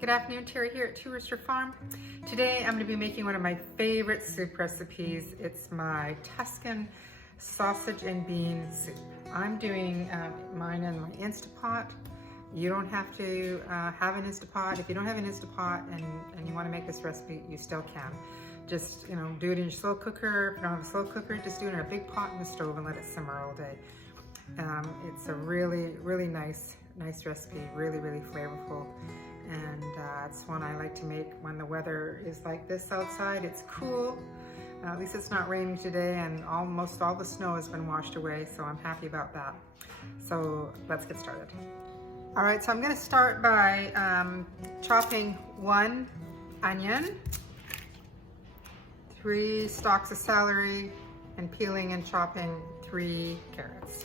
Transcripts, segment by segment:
Good afternoon, Terry here at Rooster Farm. Today I'm going to be making one of my favorite soup recipes. It's my Tuscan sausage and bean soup. I'm doing mine in my Instapot. You don't have to have an Instapot. If you don't have an Instapot and you want to make this recipe, you still can. Just, do it in your slow cooker. If you don't have a slow cooker, just do it in a big pot in the stove and let it simmer all day. It's a really, really nice recipe, really flavorful. And it's one I like to make when the weather is like this outside. It's cool. At least it's not raining today, and almost all the snow has been washed away, so I'm happy about that. So let's get started. All right, so I'm going to start by chopping 1 onion, 3 stalks of celery, and peeling and chopping 3 carrots.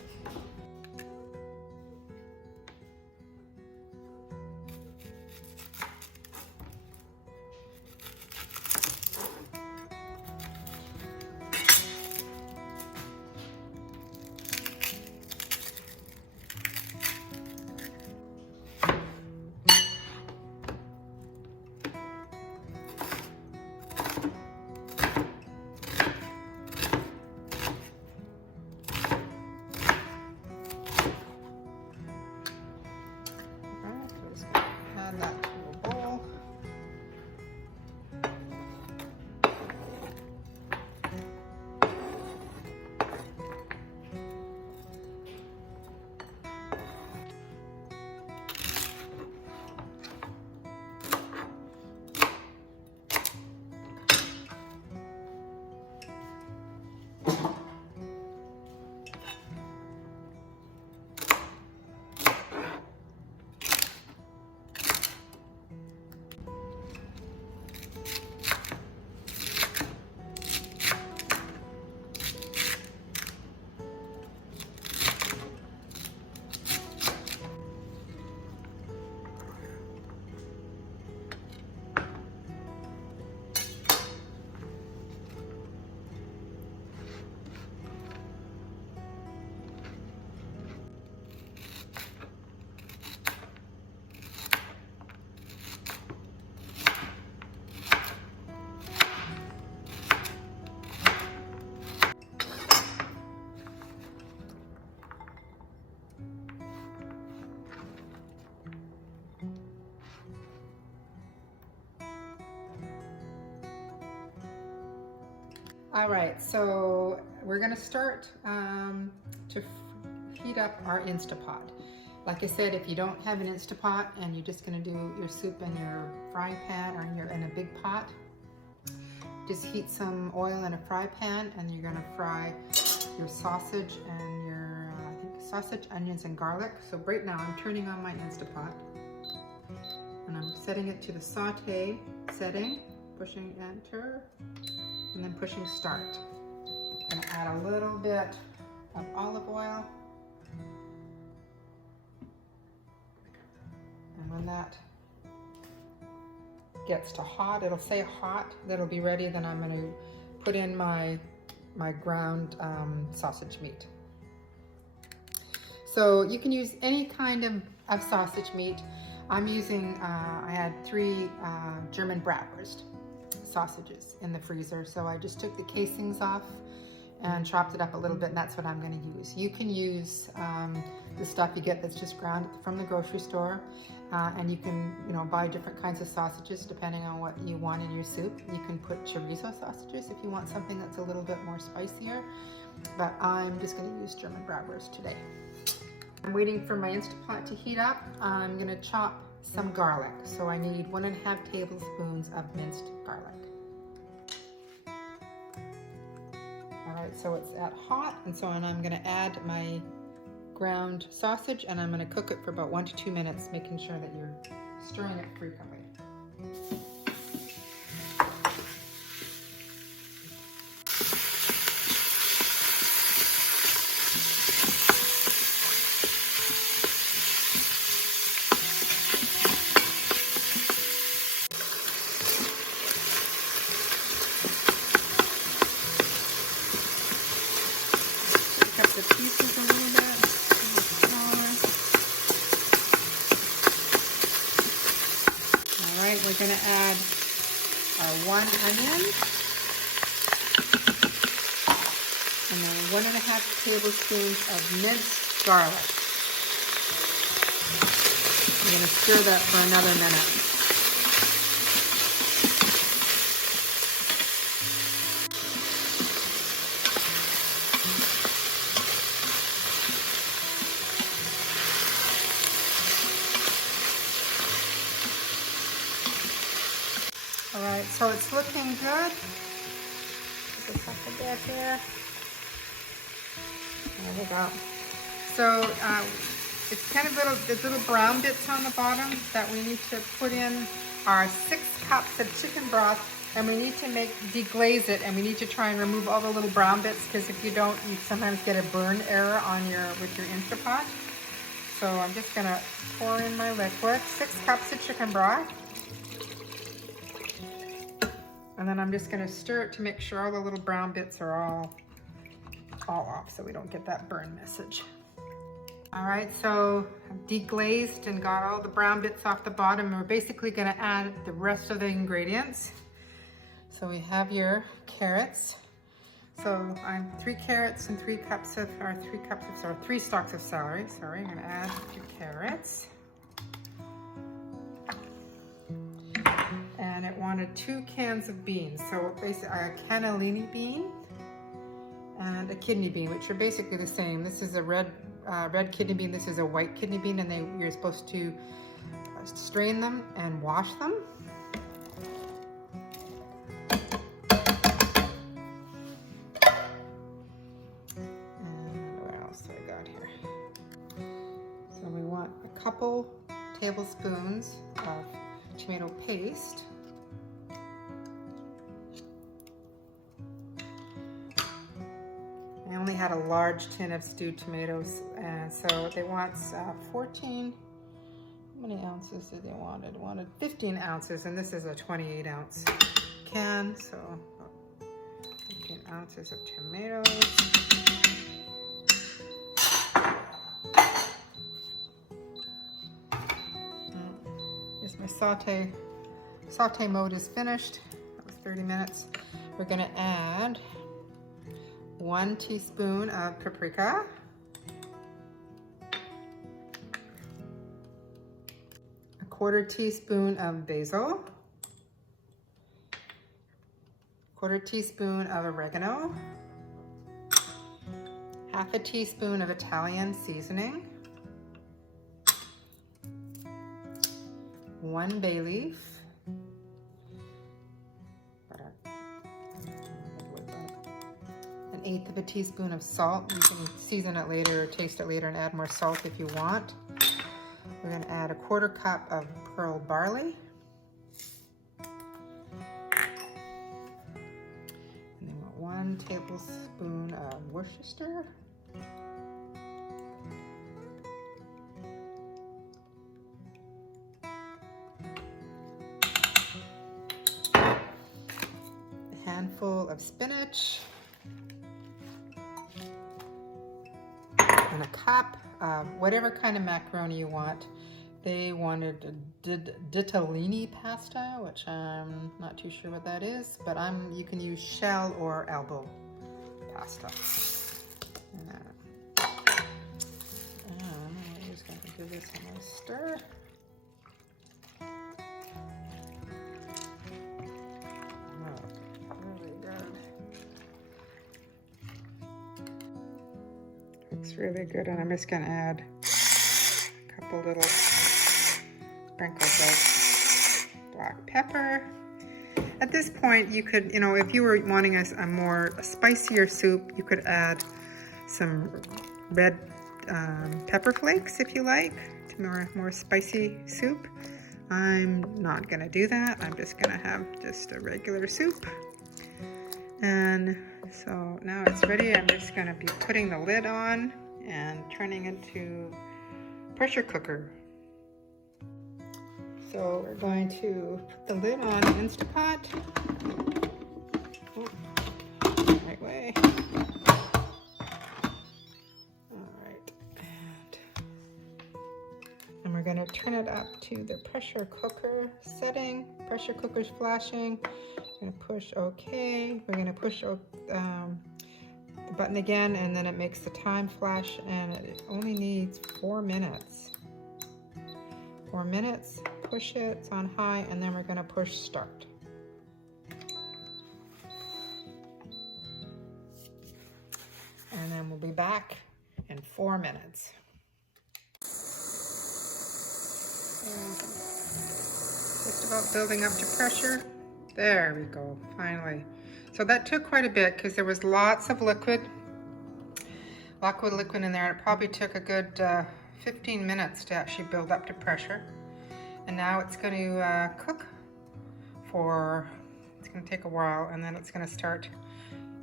All right, so we're gonna start to heat up our Instapot. Like I said, if you don't have an Instapot and you're just gonna do your soup in your frying pan or in a big pot, just heat some oil in a fry pan and you're gonna fry your sausage and your, I think sausage, onions, and garlic. So right now I'm turning on my Instapot and I'm setting it to the saute setting, pushing enter, and then pushing start. I'm gonna add a little bit of olive oil. And when that gets to hot, it'll say hot, that'll be ready, then I'm gonna put in my ground sausage meat. So you can use any kind of sausage meat. I'm using, I had 3 German bratwurst sausages in the freezer, so I just took the casings off and chopped it up a little bit, and that's what I'm going to use. You can use the stuff you get that's just ground from the grocery store, and you can buy different kinds of sausages depending on what you want in your soup. You can put chorizo sausages if you want something that's a little bit more spicier, but I'm just going to use German bratwurst today. I'm waiting for my Instapot to heat up. I'm going to chop some garlic, so I need 1.5 tablespoons of minced garlic. Alright, so it's at hot, and so I'm going to add my ground sausage, and I'm going to cook it for about 1 to 2 minutes, making sure that you're stirring it frequently. The pieces a little bit smaller. we're going to add our 1 onion and then 1.5 tablespoons of minced garlic. I'm going to stir that for another minute. All right, so it's looking good. Put this up a bit here. There we go. So it's kind of there's little brown bits on the bottom that we need to put in our 6 cups of chicken broth, and we need to deglaze it, and we need to try and remove all the little brown bits, because if you don't, you sometimes get a burn error on with your Instapot. So I'm just gonna pour in my liquid, 6 cups of chicken broth. And then I'm just gonna stir it to make sure all the little brown bits are all off, so we don't get that burn message. All right, so I've deglazed and got all the brown bits off the bottom, and we're basically gonna add the rest of the ingredients. So we have your carrots. So I'm 3 carrots and 3 stalks of celery. Sorry, I'm gonna add 2 carrots. And it wanted 2 cans of beans. So basically a cannellini bean and a kidney bean, which are basically the same. This is a red kidney bean, this is a white kidney bean, and you're supposed to strain them and wash them. And what else do I got here? So we want a couple tablespoons of tomato paste. I only had a large tin of stewed tomatoes, and so they want 14, how many ounces did they want? It wanted 15 ounces, and this is a 28 ounce can, so 15 ounces of tomatoes. Yes, my saute mode is finished. That was 30 minutes. We're gonna add 1 teaspoon of paprika, a 1/4 teaspoon of basil, 1/4 teaspoon of oregano, 1/2 teaspoon of Italian seasoning, 1 bay leaf, 1/8 teaspoon of salt. You can season it later or taste it later and add more salt if you want. We're going to add a 1/4 cup of pearl barley. And then 1 tablespoon of Worcestershire. A handful of spinach. And a cup of whatever kind of macaroni you want. They wanted ditalini pasta, which I'm not too sure what that is, but you can use shell or elbow pasta. And I'm just going to give this a nice stir. It's really good, and I'm just going to add a couple little sprinkles of black pepper. At this point, you could, if you were wanting a more spicier soup, you could add some red pepper flakes if you like, to more spicy soup. I'm not going to do that. I'm just going to have just a regular soup. And so now it's ready. I'm just going to be putting the lid on and turning it to pressure cooker. So we're going to put the lid on the Instapot. Right way. All right. And we're going to turn it up to the pressure cooker setting. Pressure cooker's flashing. We're gonna push OK. We're gonna push the button again, and then it makes the time flash, and it only needs 4 minutes. 4 minutes, push it, it's on high, and then we're gonna push start. And then we'll be back in 4 minutes. Just about building up to pressure. There we go, finally. So that took quite a bit because there was lots of liquid in there. It probably took a good 15 minutes to actually build up to pressure. And now it's going to cook for, it's going to take a while, and then it's going to start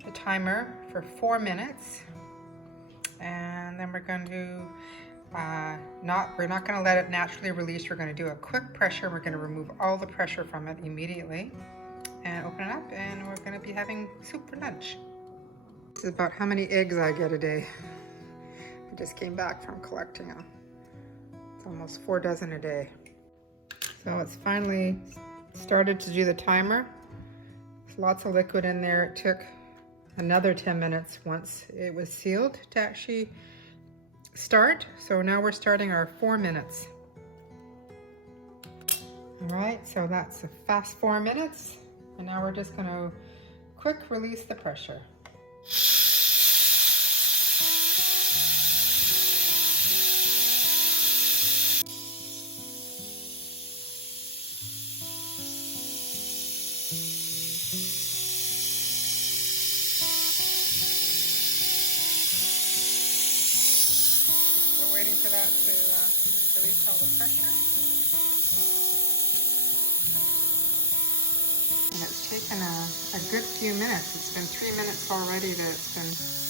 the timer for 4 minutes. And then we're going to we're not going to let it naturally release. We're going to do a quick pressure. We're going to remove all the pressure from it immediately and open it up, and we're going to be having soup for lunch. This is about how many eggs I get a day. I just came back from collecting them. It's almost 4 dozen a day. So it's finally started to do the timer. There's lots of liquid in there. It took another 10 minutes once it was sealed to actually start. So now we're starting our 4 minutes. All right, so that's a fast 4 minutes. And now we're just gonna quick release the pressure. Still waiting for that to release all the pressure. And it's taken a good few minutes. It's been 3 minutes already that it's been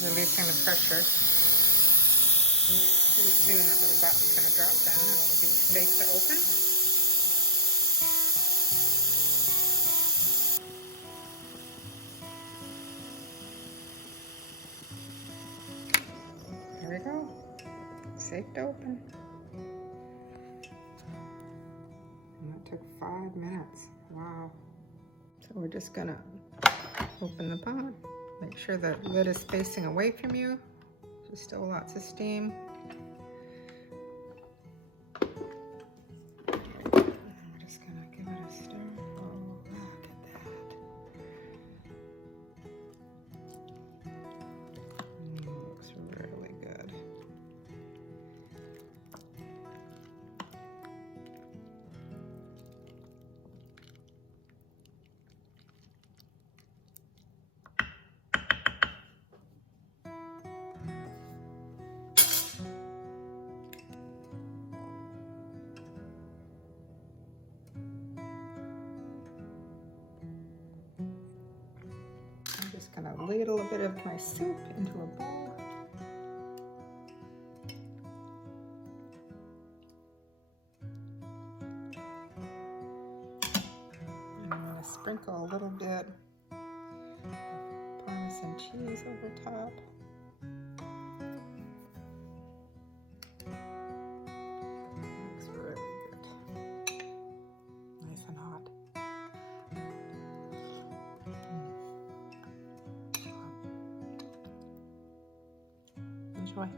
releasing the pressure. Pretty soon that little button's going to drop down and it'll be safe to open. There we go. Safe to open. And that took 5 minutes. Wow. So we're just gonna open the pot, make sure that lid is facing away from you. There's still lots of steam. I'm just gonna give it a stir. Oh, look at that. Looks really good. Just gonna ladle a bit of my soup into a bowl. And I'm gonna sprinkle a little bit of Parmesan cheese over top. Looks really good. Nice and hot. Enjoy.